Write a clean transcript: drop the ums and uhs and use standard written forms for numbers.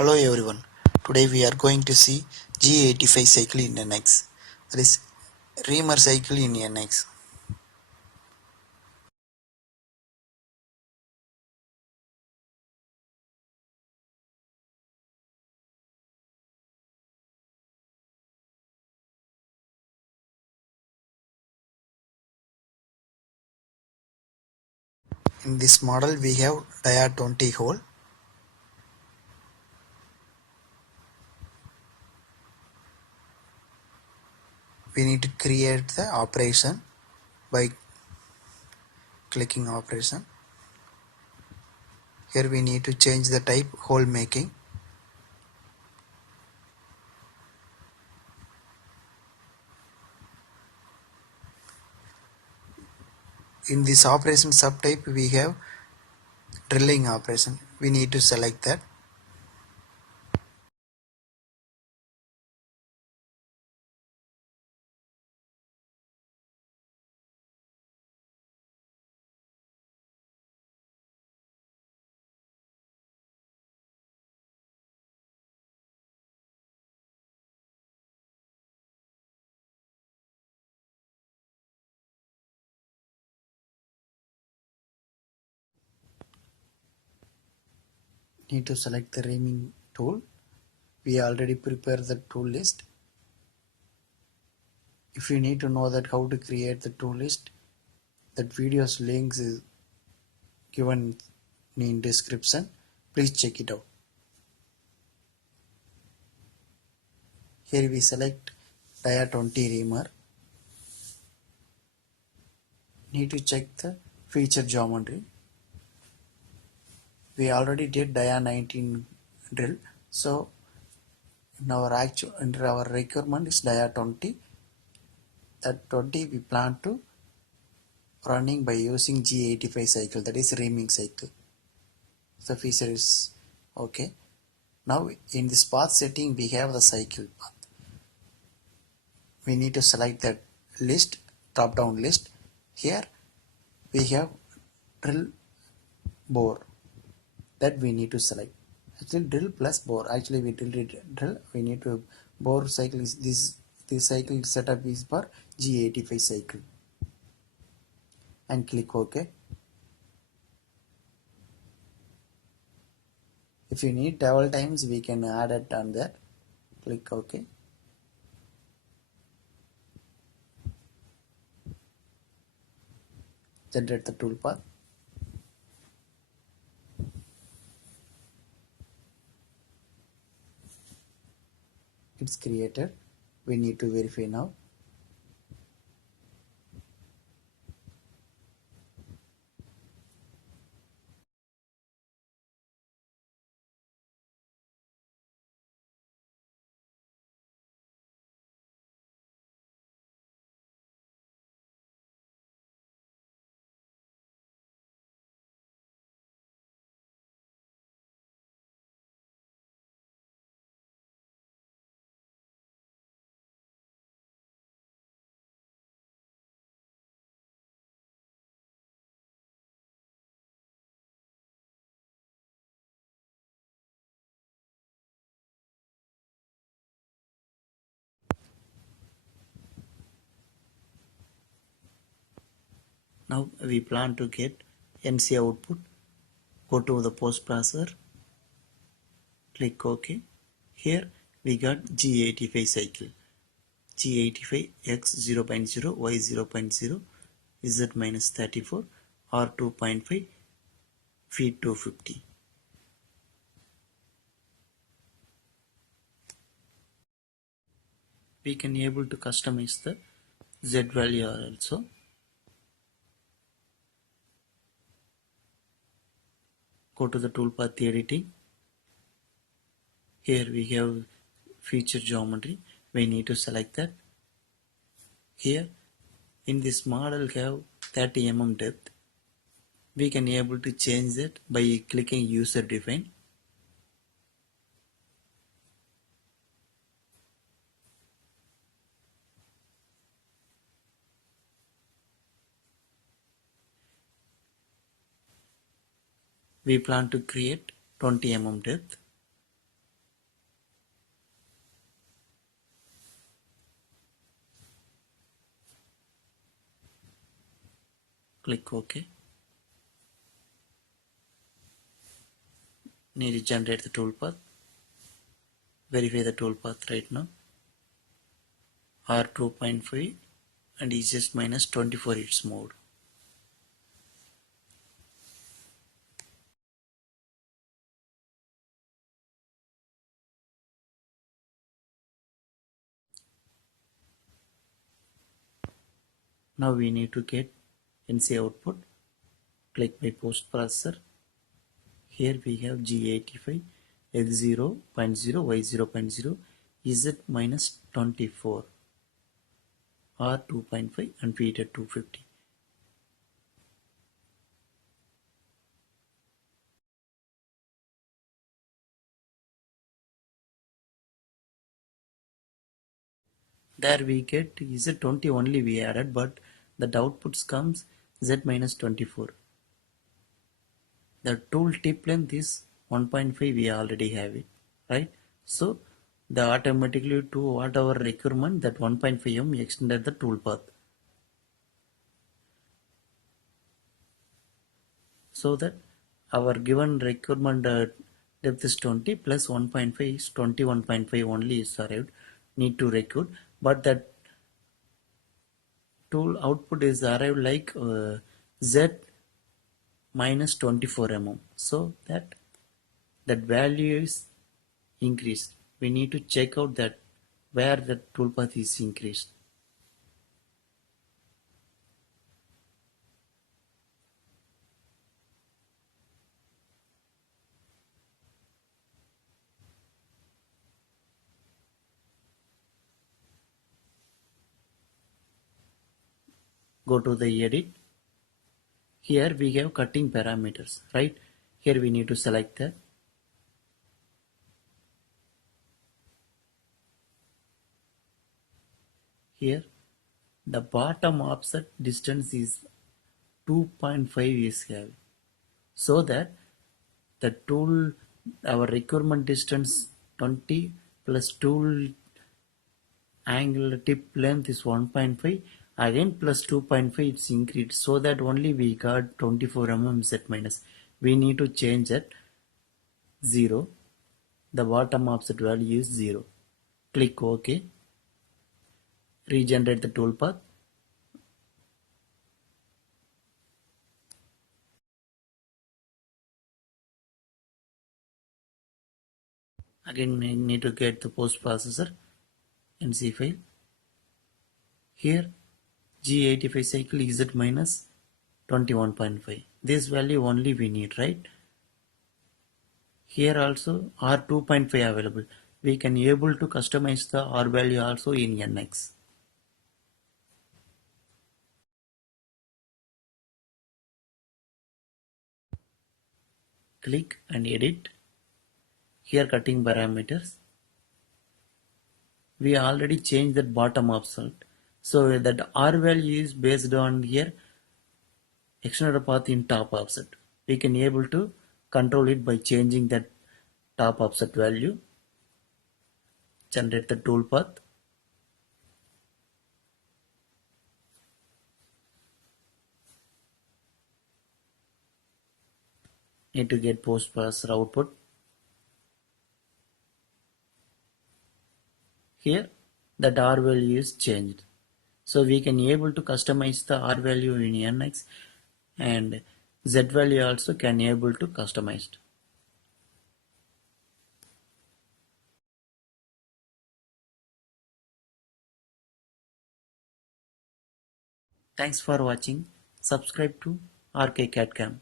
Hello everyone. Today we are going to see G85 cycle in NX. That is Reamer cycle in NX. In this model we have dia 20 hole. We need to create the operation by clicking operation. Here we need to change the type hole making. In this operation subtype we have drilling operation. We need to select that. Need to select the reaming tool. We already prepared the tool list. If you need to know that how to create the tool list, that video's links is given in description. Please check it out. Here we select dia 20 reamer. Need to check the feature geometry. We already did dia 19 drill, so in our requirement is dia 20. That 20 we plan to running by using G85 cycle, that is reaming cycle. The feature is okay. Now in this path setting we have the cycle path. We need to select that list, drop down list. Here we have drill bore that we need to select. Actually drill plus bore. Actually we drill. We need to bore cycle is this cycle setup is for G85 cycle. And click OK. If you need double times we can add it on there. Click OK. Generate the toolpath. It's created. We need to verify now. Now we plan to get NC output. Go to the post processor. Click OK. Here we got G85 cycle. G85 X 0.0, Y 0.0, Z minus 34, R 2.5, feed 250. We can able to customize the Z value also. Go to the toolpath editing. Here we have feature geometry. We need to select that. Here in this model have 30 mm depth. We can able to change that by clicking user define. We plan to create 20 mm depth. Click OK. Need to generate the toolpath. Verify the toolpath right now. R2.5 and is just minus 24 its mode. Now we need to get NC output. Click by post processor. Here we have G85 X0.0 Y0.0 Z minus 24 R2.5 and feed at 250. There we get Z20 only we added, but the outputs comes Z minus 24. The tool tip length is 1.5, we already have it, right? So the automatically to whatever requirement that 1.5 m extended the tool path. So that our given requirement depth is 20 plus 1.5 is 21.5 only is arrived, need to record, but that tool output is arrived like Z minus 24 mm, so that value is increased. We need to check out that where the toolpath is increased. Go to the edit. Here we have cutting parameters, right? Here we need to select that. Here the bottom offset distance is 2.5 is have, so that the tool our requirement distance 20 plus tool angle tip length is 1.5, again plus 2.5 it's increased, so that only we got 24 mm Z minus. We need to change that 0. The bottom offset value is 0. Click OK. Regenerate the toolpath. Again we need to get the post processor NC file. Here G85 cycle Z minus 21.5. This value only we need, right? Here also R2.5 available. We can able to customize the R value also in NX. Click and edit. Here cutting parameters. We already changed that bottom offset. So that R value is based on here extended path in top offset. We can able to control it by changing that top offset value. Generate the toolpath. Need to get post processor output. Here that R value is changed. So we can able to customize the R value in NX, and Z value also can able to customized. Thanks for watching. Subscribe to RK CAD-CAM.